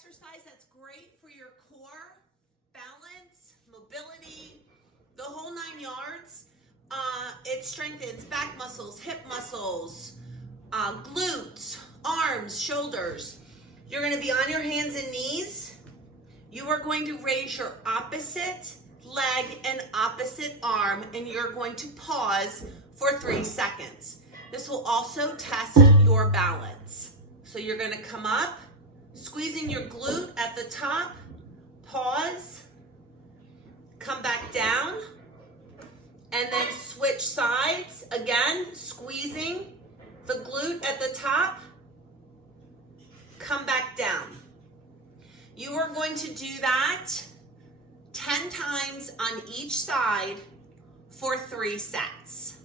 exercise that's great for your core, balance, mobility, the whole 9 yards. It strengthens back muscles, hip muscles, glutes, arms, shoulders. You're going to be on your hands and knees. You are going to raise your opposite leg and opposite arm, and you're going to pause for 3 seconds. This will also test your balance. So you're going to come up, squeezing your glute at the top, pause, come back down, and then switch sides. Again, squeezing the glute at the top, come back down. You are going to do that 10 times on each side for 3 sets.